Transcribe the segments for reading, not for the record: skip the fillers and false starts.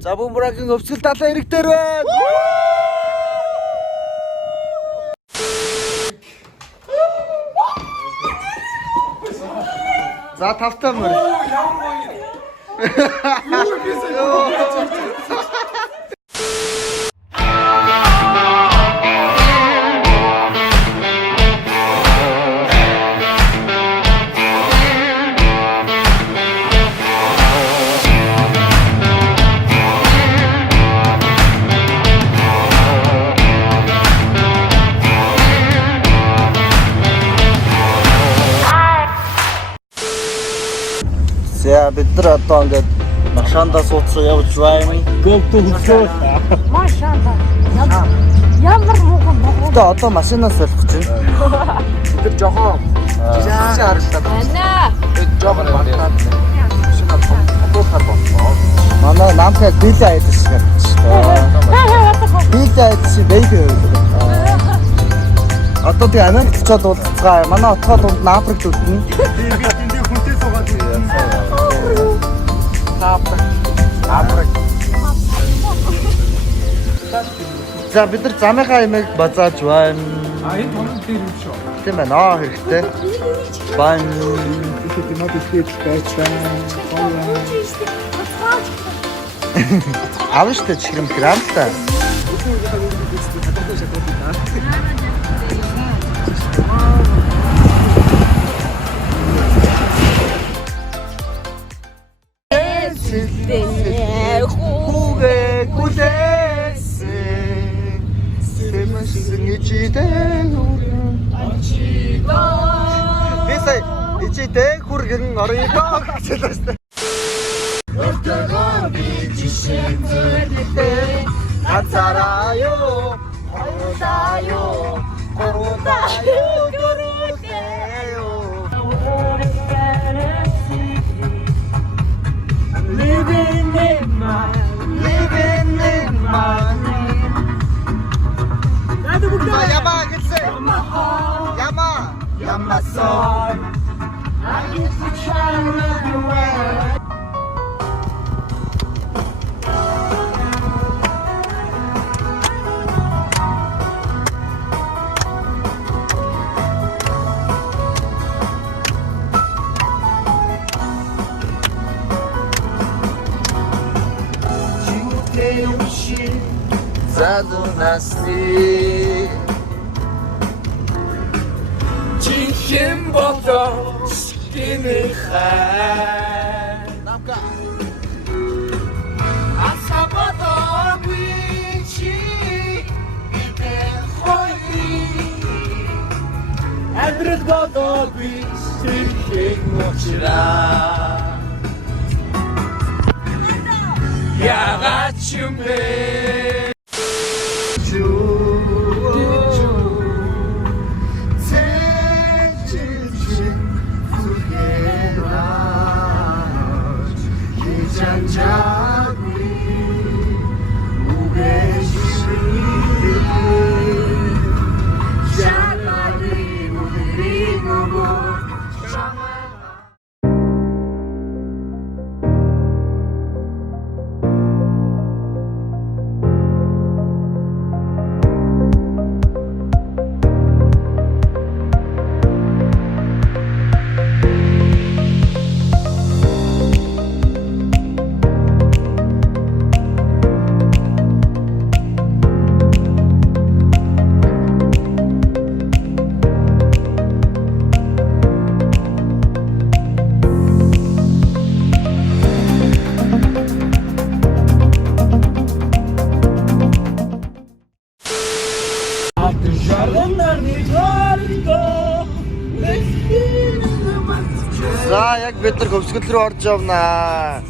За бөмбөгийн өвсгөл талаа ирэх дээр байна. За тавтай мөр. За бид нар одоо ингээд машиндаа сууцсан явж байна. Гөвтө хөдлөө. Машаалла. Ямар муухай. Тэ одоо машинаас солих гэж байна. Тэр жоохон жижигсэн харагдаад байна. жоохон багтаад машинаа томхоор болсон. Манай намхай билээ айдаж шиг байна. Билээ айдаж шиг бэйбэ. Одоо тэг Америк очоод уулзцгаа. Манай отгоо дунд наапрыг дүртэн. Энд хүнтэй суугаад Наапрыг. За бид нар замынхаа ямиг базааж байна. Энэ тоног дээр юм шүү. Тийм байна аа хэрэгтэй. Бан Ихэд юм бэлдээд байж байна. аав штэ чихрэм грамтай. Хүүгээ гүлээсэн сэмэсэн ичидэн бисай ичидэн хүргэн орёо гэж хэлсэн. Өртөгөө би жишээ зөөлөлтэй ганцаараа Living in my Yama gitse Yama song I used to try to run away Задунасти Чихэн болоо скины хай Намка Асабадо бичи Ибэн хойи Амьдрал бодоо бичи Хэг мочраа Ягаад юм бэ За яг бид нар хөвсгөл рүү орж явнаа.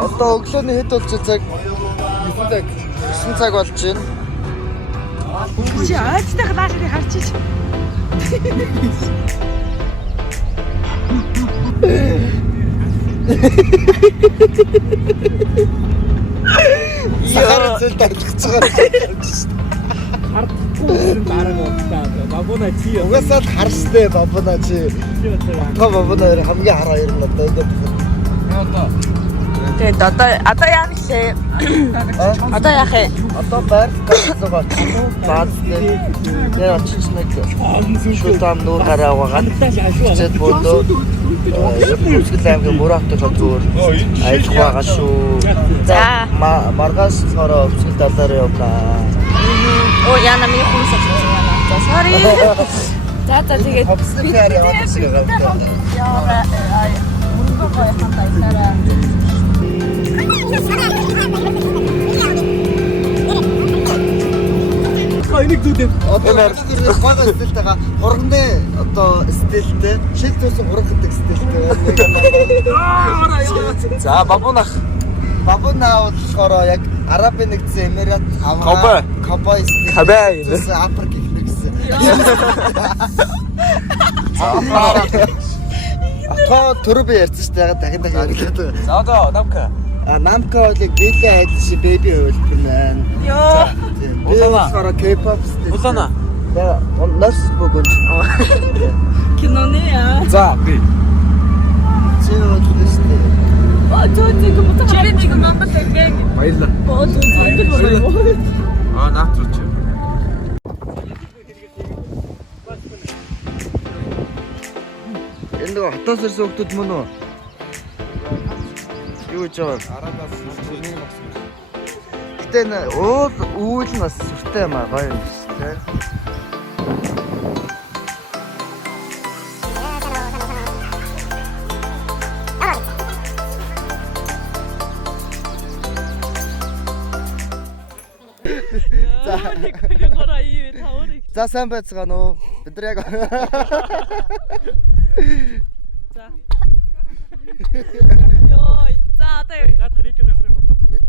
Одоо өглөөний хэд болж цаг? 9 цаг болж байна. Чи ойцтой наашыг харж ич. Сахар зэл дарж байгаа. Хардахгүй дараа уутаа. Бабуна чи. Угаасаа харстэй бабуна чи. Та бабуна хамгийн хараа ирнэ одоо. Одоо Тэгээд одоо яах вэ? Одоо яах вэ? Одоо байр гацдаг очсон уу? Баазтай. Тэр очиж нэг шүлтам нуур гараа угаад чэд бодоо. Үсгэл аймгийн Мурахтай зүгээр ажиллах байгаа шүү. За. Маргаас цороо үсгэл талаар явлаа. Оо яна миний хүмүүс авсан. За sorry. За тэгээд Ховсны хараа яваад шиг байгаа. яа мөрөнгө гоё хандаа ирээрээ. Энийг зүудээ. Одоо бага стилтэйгаа хурганы одоо стилтэй шил төсөн хург гэдэг стилтэй байна. За бабунах. Бабунаа болохоор яг Арабын нэгдсэн Эмират Кабай стил. Кабай. Африк гэх гэсэн. Атгаа төрөв ярьсан шүү дээ. Дахин яриад. За одоо намка. Намка бол гэлээ айдас бэби хөлбөр байна. Йоо. Би болохоор K-pop стил. Улаана. Нас богонд. Киноны яа. За би. Зөө төстэй. Зөө мутаг мамбат гэнг. Баярлаа. Наатрууч. Энэ нэг хотоос ирсэн хүмүүс мөн үү? Юу гэж байгаа? Араас нэг болсон. Гэтэ үйл нас сүртэй юм аа гоё юм шүү дээ. За сайн байцгаана уу? Бид нар яг За. Йоо, за одоо Наадах рик дарсан юм уу?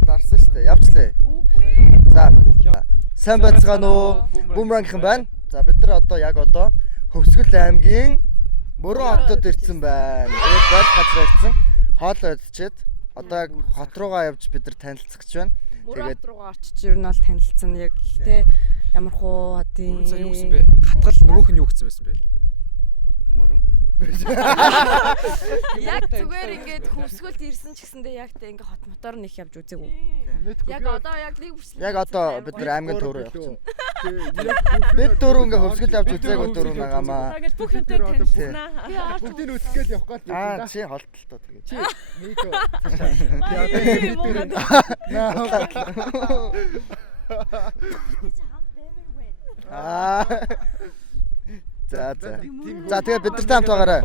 дарсан шүү дээ. Явчлаа. үгүй. За. Сайн байцгаана уу? Бумранг юм байна. За бид нар одоо Хөвсгөл аймгийн Мөрөн хотод ирсэн байна. Тэгээд байр газар ирсэн. Хоол идчихэд одоо яг хот руугаа явж бид нар танилцах гэж байна. Тэгээд руугаа очиж ер нь бол танилцсан яг те ямар хуу хатын. Үнэн юу гэсэн бэ? Хатгал нөгөөх нь юу гэсэн байсан бэ? Мөрөн. Яг зүгээр ингээд хөвсгөлд ирсэн ч гэсэндээ яг те ингээ хот мотор нэг явж үзээгүй. Яг одоо яг нэг бүрсэн. Яг одоо бид нар аймгийн төөрөө явчихсан. Бид дөрөв ингээ хөвсгөл явж үзээгүй дөрөв нагаамаа. Тэгээд бүх юмтай танилцсанаа. Бүгдийг үтгэх гээд явах гал. Чи холтолтой тэгээд. Чи Нико. За. За тэгээд бид нартай хамт байгаарай.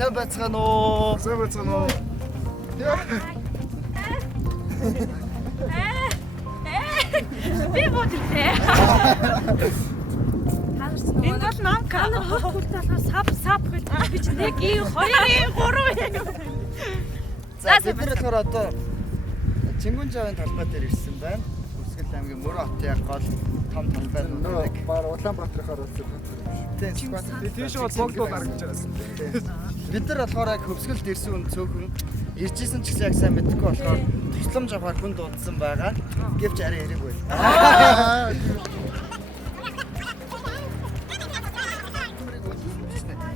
Сайн байцгаана уу? Сайн байцгаана уу? Би бодлоо. Энэ бол намка. Сап гэж би ч нэг 2 3. За бид нар болохоор одоо Чингүн жавын талбай дээр ирсэн байна. Хөвсгөл аймгийн Мөрөн хотын яг гол том талбай нуудаг. Баар Улаанбаатарынхаар үзсэн. Тийш бол богдол харагдаж байгаа. Бид нар болохоор яг хөвсгөлд ирсэн хүн цөөхөн иржсэн ч гэсэн яг сайн мэдэхгүй болохоор тусламж авахар хүн дуудсан байгаа. Гэвч арай хэрэг байл.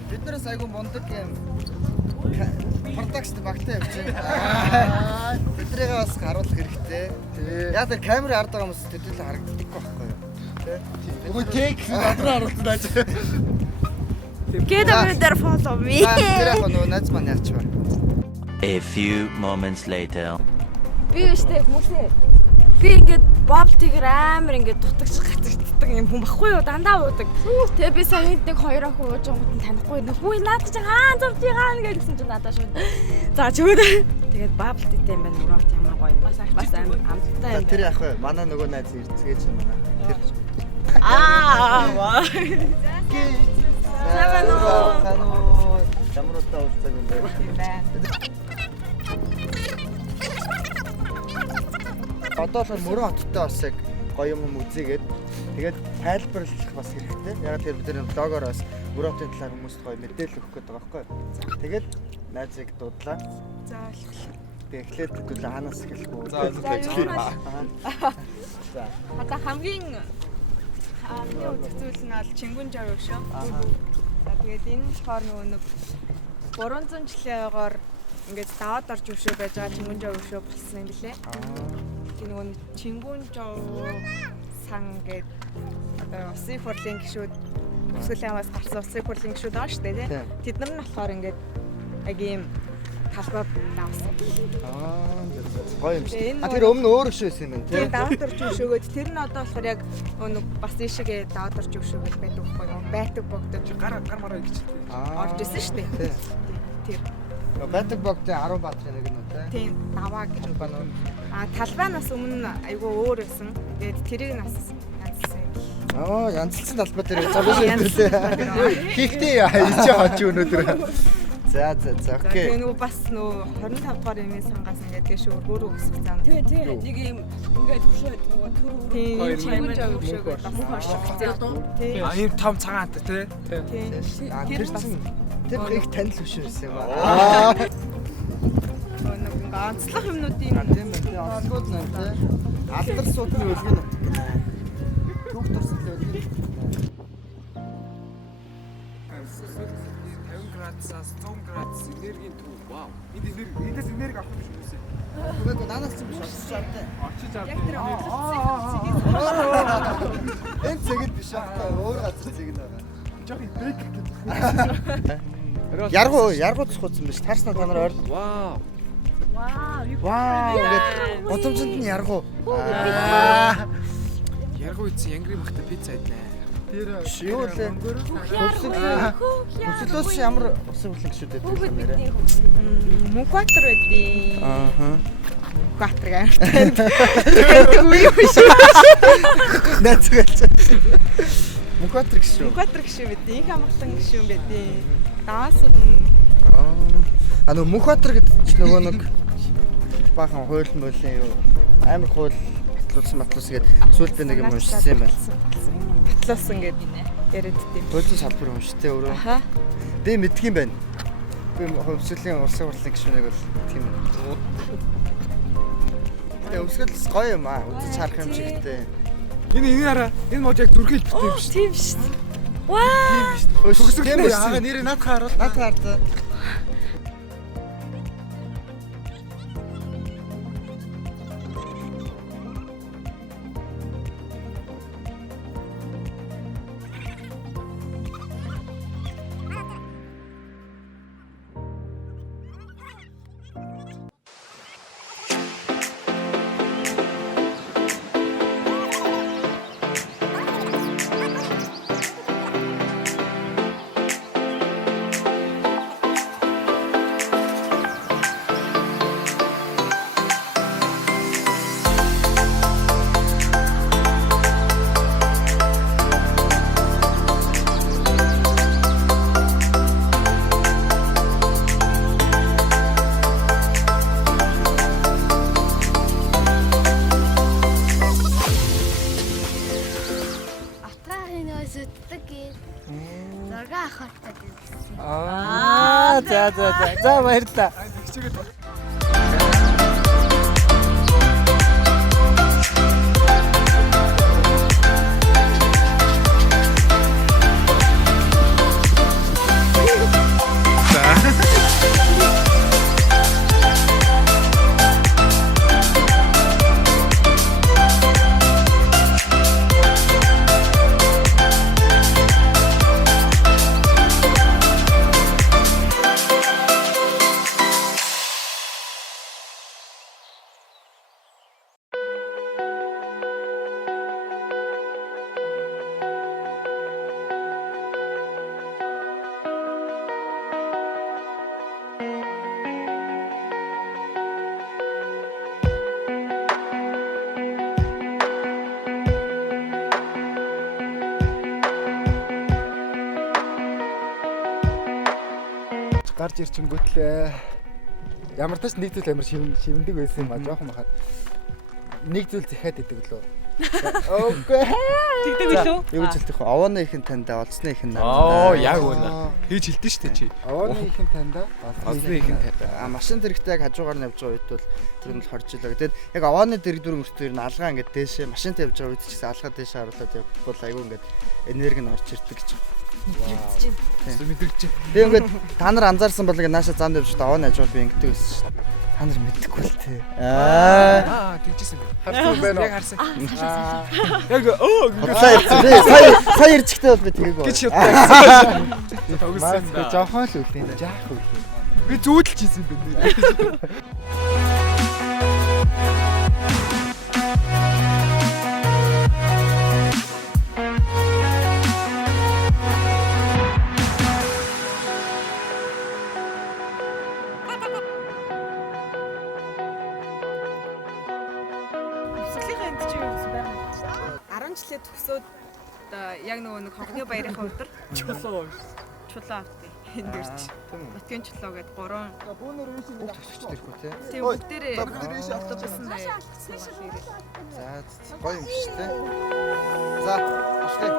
Биднээс айгүй мундаг юм продакшн багтаа явж байна. Бидрийг бас харуулах хэрэгтэй. Яг тэр камерын ард байгаа хүмүүс төдийлө харагдахгүй байхгүй юу? Үгүй тек надраа харуулсан байж. Get over there follow me. Тэр яг нөгөө найз маань яач байна. A few moments later. Би өштэй хүмүүсээ. Би ингээд баблтыг амар ингээд дутагч гацчихдаг юм хүн баггүй юу дандаа уудаг. Тэгээ би сая нэг 2 охин ууж байгаагүй танихгүй нөхөө наад чи хаан зурж байгаа гэсэн чинь надад шууд. За чигүүд. Тэгээд баблттэй юм байна мөрөт ямар гоё. Бас амар амттай юм. Тэр яах вэ? Манай нөгөө найз ирцгээж байна. Тэр. Аа. Санаа. Ямар удаа уулзсан юм бэ? Тийм байна. Одоо л мөрөн хоттой бас яг гоё юм үзээгээд тэгээд тайлбарлах бас хэрэгтэй. Яг тэр бид нар блогоор бас мөрөн хотын талаар хүмүүст гоё мэдээлэл өгөх гээд байгаа байхгүй юу? Тэгээд найзыг дуудлаа. За Тэгээд эхлээд хэдүүлээ хаанаас эхлэх вэ? За. Одоо хамгийн үзэх зүйл нь бол Чингүн жав шүү. За тэгээд энэ болохоор нэг 300 жилийнхоор ингээд даваад орж өвшөө байж байгаа Чингүн жав өвшөө болсон юм билээ. Тэгээ нөгөө Чингүн жав сан гэдэг одоо усын хурлын гишүүд өсгөл амаас гарсан усын хурлын гишүүд байгаа шүү дээ тий. Тэд нар нь болохоор ингээд яг ийм талбай давсан. Гоё юм шиг. Тэр өмнө өөр өшөө байсан юм байна тий. Даваад орж өвшөөгөөд тэр нь одоо болохоор яг нэг бас ийшээгээ даваад орж өвшөөгөөд байдаг байхгүй юу? Байтаг богдож гар мараа гिचтэй. орж исэн шүү дээ. Тэр Байтаг богдын 10 баатрын нэг нь үү тий. тийм даваа гэж байна. Талбайнаас өмнө айгүй өөр байсан. Тэгээд тэрийг нас янзсан. Янзлсан талбай дээр зовж ирдээ. Хийхдээ хийж хаач өнөөдөр. За окей. Тэгээ нөгөө бас нөгөө 25 дугаар эмээ сангаас ингээд тийш өөрөө өсөх зам. Тий. Нэг юм ингээд хөшөөд нөгөө төрөв. Тийм чимгэн жав өшөөгөө бас хошигцээ. Тийм. Ийм том цагаантай тий. Тэр их танил өшөө байсан юм аа. Нэг ингээд онцлог юмнуудын Тийм үү. Онцгод нэ тий. Алдар суудны үлгэн. Түүх турсан л үлгэн. 50 градусаас 100 градус энергийн төв. Вау. Эндээс энерги авах юм шиг үсэ. Тэгвэл надаас ч биш очиж автай. Очиж авдаг. яг тэр онцлог Энэ цэгэл биш аахгүй өөр газар цэгэл байгаа. Жохи бэк гэдэг. Яргуу цохолсон биш. Таарснаа та нар ойр. Вау. Вау ингээд удамжинд нь яргуу. Яргуу ийц янгри махта пицца идлээ. Тэр юу лээ? Хөсөлөөс ямар усан хүлэн гişүүд байдаг юм нэрэ? Мөнхбаатар байдیں۔ Ааха. Мөнхбаатар гэдэг үгүй юм шиг. Нацгалж. Мөнхбаатар гişүү. Мөнхбаатар гişүү байдیں۔ Их амгалан гişүү байдیں۔ Даваас нөгөө Мөнхбаатар гэдэг чинь нөгөө нэг баахан хууль мөлийн юу амар хууль батлуулсан гэдэг сүүлд би нэг юм уншсан юм байна. батлуулсан гэдэг яриад тийм. Хуулийн салбар унштай өөрөө. Аха. Би мэдх юм байна. Би хөвсөлийн улсын хурлын гишүүнийг бол тийм. Тэгээ өвсгөл гоё юм аа. Үзэж харах юм чигтэй. Энэ хараа. Энэ мод яг дүрхэл битээ юм шүү. Тийм шүү дээ. Ваа. Төгсгөл яага нэрээ надад хараад. Надад хардаа. За баярлалаа. гарч ирчингүүтлээ. Ямар тач нэг зүйл амар шивэндэг байсан юм а жоохон бахад. Нэг зүйл захиад идэг лөө. Окей. Тэгдэг билүү? Юу гэж хэлдэг вэ? Овооны ихэн таньдаа, олцны ихэн Оо яг үнэ. Хийж хэлдэж штэ чи. Овооны ихэн таньдаа. Олны ихэн таньдаа. Машин дэрэгтэй яг хажуугаар нь явж байгаа үед бол тэр нь л хорж илаа. Тэгээд яг овооны дэрэг дүр мөртөө ер нь алгаа ингээд дээшээ машинтай явж байгаа үед ч гэсэн алгаа дээшээ харуулад явбал айгүй ингээд энерги нь орж ирдэг гэж. Мэдрэгч. Тэгээ ингээд та нар анзаарсан бол ингээд нааша зам явж та овооны хажууд би ингээд байсан шүү дээ. Та нар мэдхгүй л тээ. Тэгжсэн бэ. Харсан байна уу? Яг харсан. Яг Сая ирчихтэй бол би тэгийг гэж бодсон. Тогсон Маа жоохон л үлээ. Жаах үлээ. Би зүүдэлж хийсэн юм байна. Өсгөлийн энд чи юу гэсэн байна? 10 жилээ төгсөөд яг нэг хонхны баярынхаа өдөр чулуу автыг энд ирж. Нутгийн чулуу гээд 3 төгсөгч тэрхүү те. тийм бүгдээрээ автобусан даа. За гоё юм шүү дээ. За ашиг.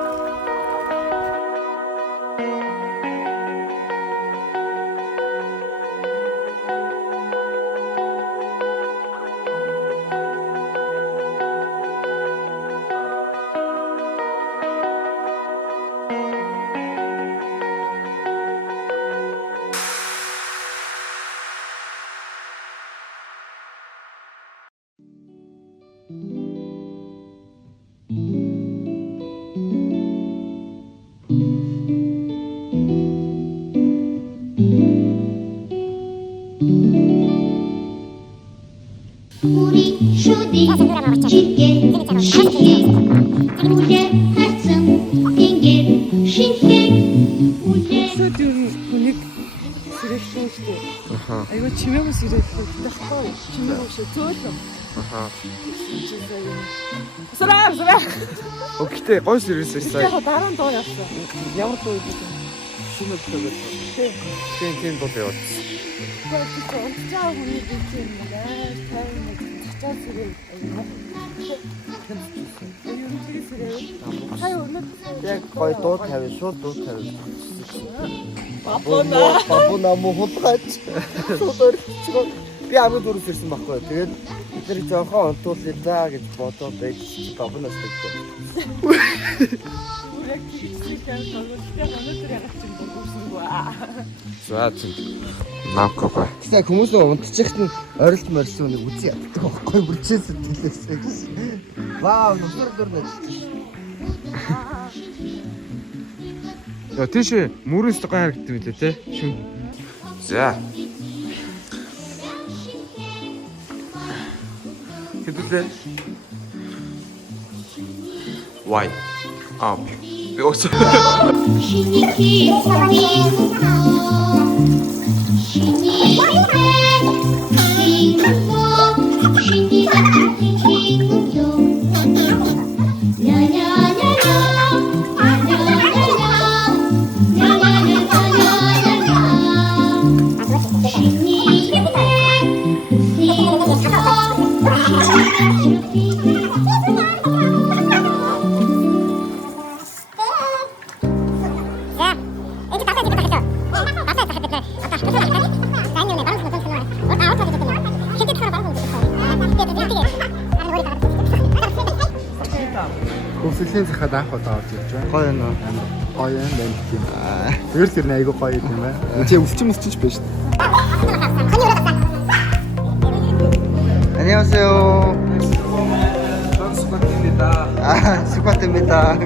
우리 쇼딩 쉽게 쉽게 우리 харсан ингээд шинхээ үлээ Хүнийг сэрэлсэн шүү дээ. Айгуу чимээгс ирээд тахгүй. Чимээгс зөөлөн. Сараа. Окей, гой сервис Яг дараа нь доо явсан. Ямар дуу юм бэ? Шинэ төлөв. Тийм бол яваад. Онцгой хүний юм байна. Тайван цацаа сэрээ. Яг гоё дуу тавь шууд дуу тавь. Бабуна мохолгаач. Содорчгоо би амд дөрөс ирсэн байхгүй. Тэгээд тэр жоохон онтуулъя даа гэж бодоод байж бабунаас тэгсэн. Яг тийчээ тоглолттой өнөөдөр яг чинь дуусангүй. За тийм. Навкова. Тэгсэн хүмүүс нөө унтчихт нь орилт морилсан үнийг үзий яддаг байхгүй бүрчээс хэлээсэй гэсэн. Вау, нөхөр нэ. Яа тийш мөрөөс гой харагддаг үлээ те. Шүн. За. Хэдүүлээ. Why? Би өсө. 신이키 사랑이고 신이가 신이가 신이고 야야야야 Хөвсөлийн захад анх удаа орж ирж байна. Гоё нөө. Гоё юм байна тийм. Тэгэр тэр нэг айгүй гоё юм байна. Чи өвчин мөсчиж биш. 안녕하세요. 수고하십니다. 수고하십니다.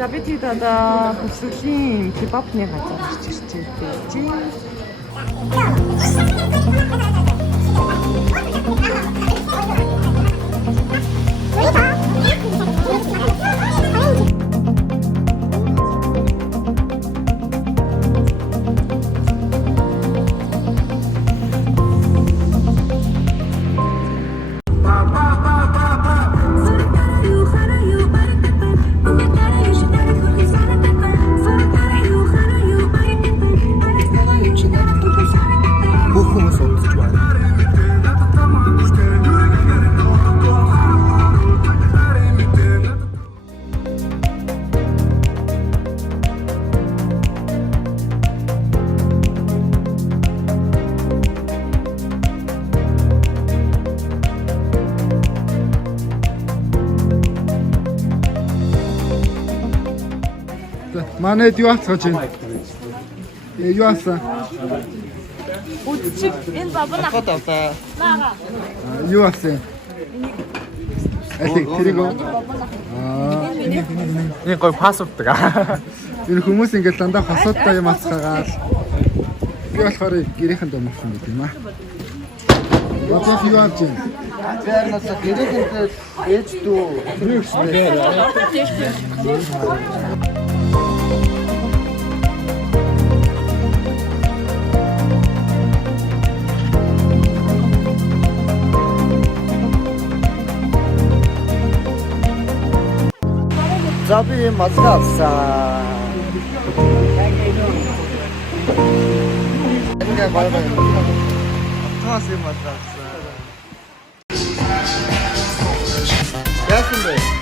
За бид одоо хөсвөлийн кебабны газар ирж ирж байна. Манайд юу ацгаж байна? Юу асан? Үдчиг энэ бабна. Хот авлаа. Юу асан? Алиг тэрийг үү? Энэ гой пас утдаг. Энэ хүмүүс ингээд дандаа хосоодтой юм ацгаагаал. Би болохоор гэрийнхэн домогсон гэдэг юм аа. Өчигдөр юу авч байна? Тэр нас гэрээхэнтэй ээж дүү юу гэсэн бэ? За би мазга авсан. Ингээ бай бай. Автомас юм авсан. Яасан бэ?